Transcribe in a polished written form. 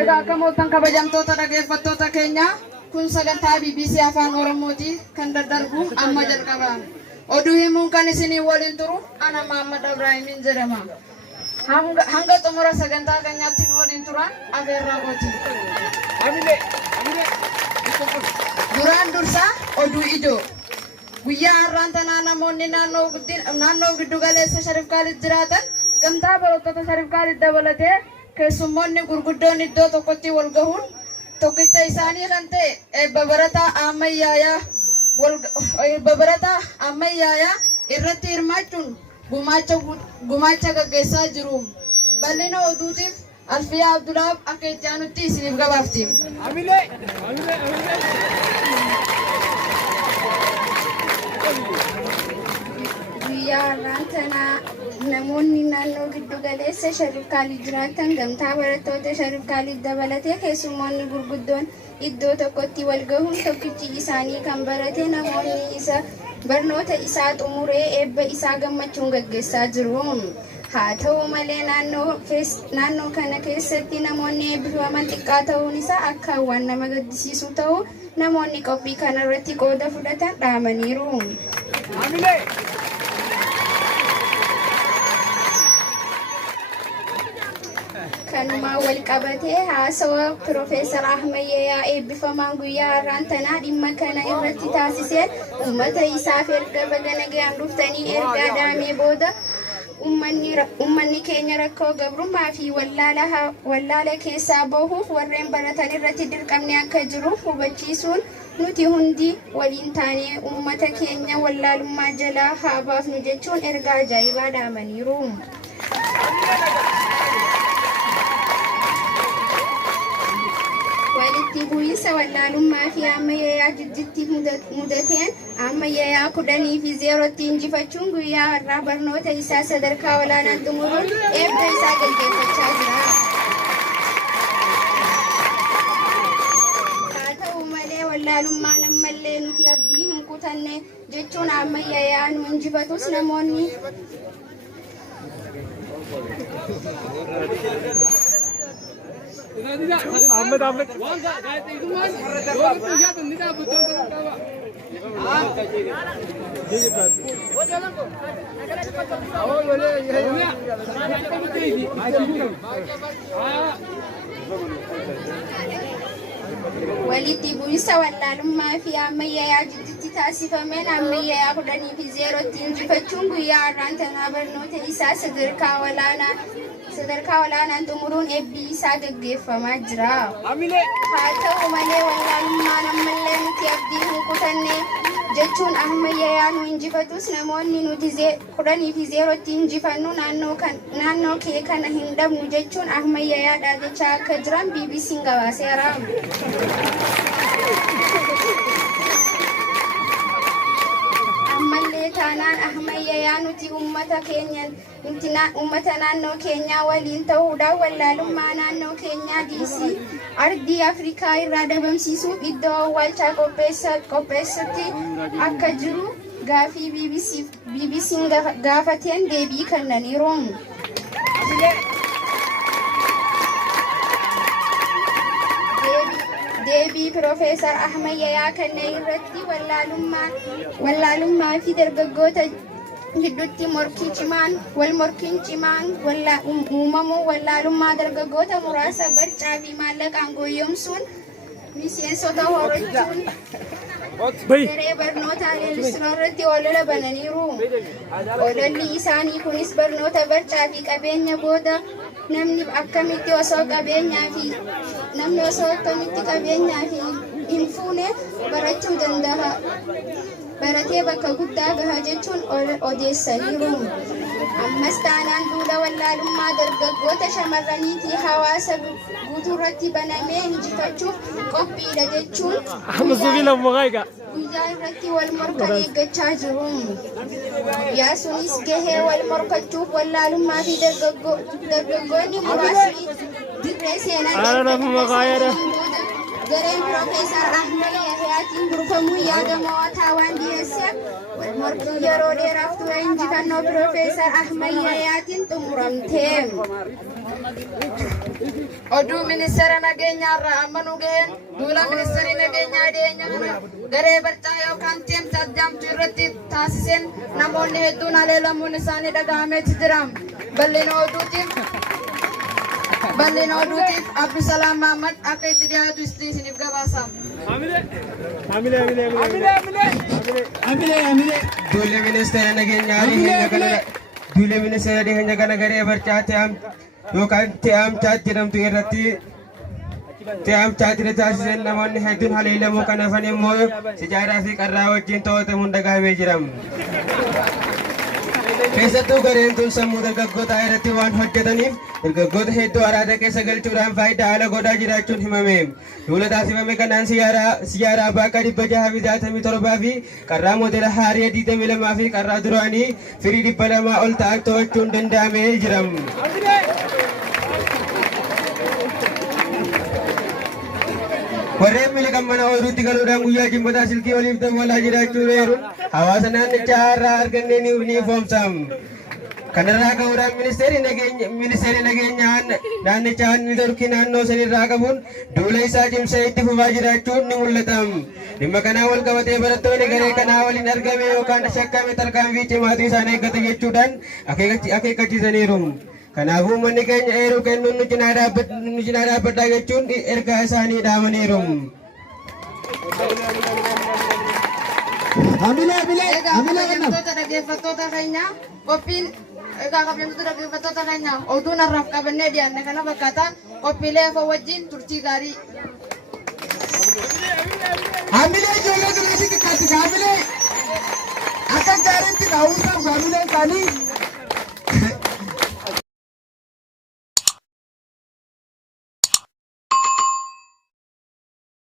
Egaa akka moottan kabajamtoota dhaggeeffattoota keenya kun sagantaa BBC Afaan Oromooti kan daddarbu amma jalqabaan. Oduu himuun kan isinii waliin turu ana Mahammad Ibraahimin jedhama. Hanga xumura sagantaa keenyaatti waliin turan afeerraa gooti. Duraan dursaa oduu ijoo. Guyyaa har'aan tanaa namoonni naannoo giddu galeessa Sharif Kaalid jiraatan gamtaa barattoota Sharif Kaalid dabalatee keessummoonni gurguddoon iddoo tokkotti wal gahuun tokkicha isaanii kan ta'e eebba barataa ammayyaaya irratti hirmaachuun gumaacha gaggeessaa jiru. Bal'ina oduutiif Alfiyaa Abdullaaf akka itti aanutti isiniif gabaafti. Guyyaa har'aan tanaa namoonni naannoo giddu galeessa Sharif Kaalid jiraatan gamtaa barattoota Sharif Kaalid dabalatee keessummoonni gurguddoon iddoo tokkotti wal gahuun tokkichi isaanii kan barate namoonni isa barnoota isaa xumuree eebba isaa gammachuun gaggeessaa jiru. Haa ta'u malee naannoo kana keessatti namoonni eebbifaman xiqqaa ta'uun isaa akka waan nama gaddisiisu ta'u namoonni qophii kanarratti qooda fudhatan dhaamaniiru. Kanumaan wal qabatee haasawa Piroofeesar Ahmayyaa eebbifamaan guyyaa har'aan tanaa dhimma kana irratti taasiseen uummata isaaf erga baga nagaan dhuftanii ergaa dhaamee booda uummanni keenya rakkoo gabrummaa fi wallaala keessaa bahuuf warreen baratan irratti dirqamni akka jiru hubachiisuun nuti hundi waliin taanee uummata keenya wallaalummaa jalaa haa baafnu jechuun ergaa ajaa'ibaa dhaamaniiru. Walitti bu'iinsa wallaalummaa fi ammayyaa jidduutti mudateen ammayyaa 10-0tti injifachuun guyyaa har'aa barnoota isaa sadarkaa olaanaan xumuruun eebba isaa gaggeeffachaa jira. Haa ta'u malee wallaalummaan ammallee nuti abdii hin kutanne jechuun ammayyaa nu injifatus namoonni Ahmed. walitti bu'iinsa wallaalummaa fi ammayyaa jidduutti taasifameen ammayyaa 10-0tti injifachuun guyyaa har'aan tanaa barnoota isaa sadarkaa olaanaan xumuruun eebbi isaa gaggeeffamaa jira. Haa ta'u malee wallaalummaan ammallee nuti abdii hin kutanne jechuun ammayyaa nu injifatus namoonni nuti 10-0tti injifannu naannoo kee kana hin dhabnu jechuun ammayyaa dhaadachaa akka jiran BBC'n gabaaseera. Ammallee taanaan ammayyaa nuti uummata naannoo keenyaa waliin ta'uudhaan wallaalummaa naannoo keenyaa dhiisii ardii Afrikaa irraa dhabamsiisuuf iddoo awwaalchaa qopheessutti akka jiru gaafii BBC'n gaafateen deebii kennaniiru. Deebii Piroofeesar Ahmayyaa kanneen irratti wallaalummaa fi dargaggoota jidduutti morkiin cimaan uumamuu wallaalummaa dargaggoota muraasa barcaa fi maallaqaan gooyyomsuun miseensota horachuun daree barnootaa leellisuu irratti olola bananiiru. Ololli isaanii kunis barnoota barcaa fi qabeenya booda namni akkamitti osoo qabeenyaa hin fuune barachuu danda'a. Baratee bakka guddaa gaha jechuun odeessaniiru. Ammas taanaan duula wallaalummaa dargaggoota shamarranii fi hawaasa guutuurratti banamee injifachuuf qophiidha jechuun guyyaa irratti wal morkan eeggachaa jiru. Guyyaa sunis gahee wal morkachuuf wallaalummaa fi dargaggoonni muraasni dirree seenaa gareen Piroofeesar Ahmayyaa Oromiyaatiin durfamuu yaada mo'ataa waan dhiyeesseef morkii yeroo dheeraaf ture injifannoo Piroofeesar Ahmad Yaayaatiin xumuramtee. Oduu ministeera nageenyaarraa amma nu gaheen duula ministeerri nageenyaa dhiyeenya kana garee barcaa yookaan teemsa addaamtuu irratti taasiseen namoonni hedduun haleelamuun isaanii dhaga'ameeti jira. Bal'ina oduutiif Abdusalaam Mahammad akka itti dhiyaatu isiniif gabaasa. Duula ministeera nageenyaa dhiyeenya kana garee barcaa yookaan te'amchaatti jedhamtu irratti taasiseen namoonni hedduun haleelamuu kan hafan immoo sijaaraa fi qarraa wajjin to'atamuun dhaga'amee jira. Keessattuu gareen tun sammuu dargaggootaa irratti waan hojjetaniif dargaggoota hedduu araada keessa galchuudhaan faayidaa ala godhaa jiraachuun himame. Duula taasifame kanaan siyyaaraa bakka 667 fi qarraa moodela Haariyaa 22 fi qarraa duraanii firii 200 ol ta'an to'achuun danda'amee jira. Warreen miliqan mana ooluutti galuudhaan guyyaa jimmataa silkii waliif dabalaa jiraachuu eeruun hawaasa naannichaa irraa argannee ni ifoomsam. Kanarraa ka'uudhaan ministeerri nageenyaa naannichaa niitoorkii naannoo sanirraa qabuun duula isaa cimsee itti fufaa jiraachuun ni mul'ata. Dhimma kanaan wal qabatee barattoonni garee kanaa waliin argame yookaan shakkame tarkaanfii cimaatu isaan eeggata jechuudhaan akeekkachiisaniiru. Kanaafuu uummanni keenya eeruu kennuun nu cinaa dhaabbadhaa jechuun ergaa isaanii dhaamaniiru. Kabajamtoota dhaggeeffattoota keenya oduun har'aaf qabannee dhiyaanne kana fakkaata qophiilee afaan wajjin turtii gaarii. Hamilee ijoollee duratti xiqqaatti gaamilee akka gaariitti kaa'uusaaf gaamilee isaanii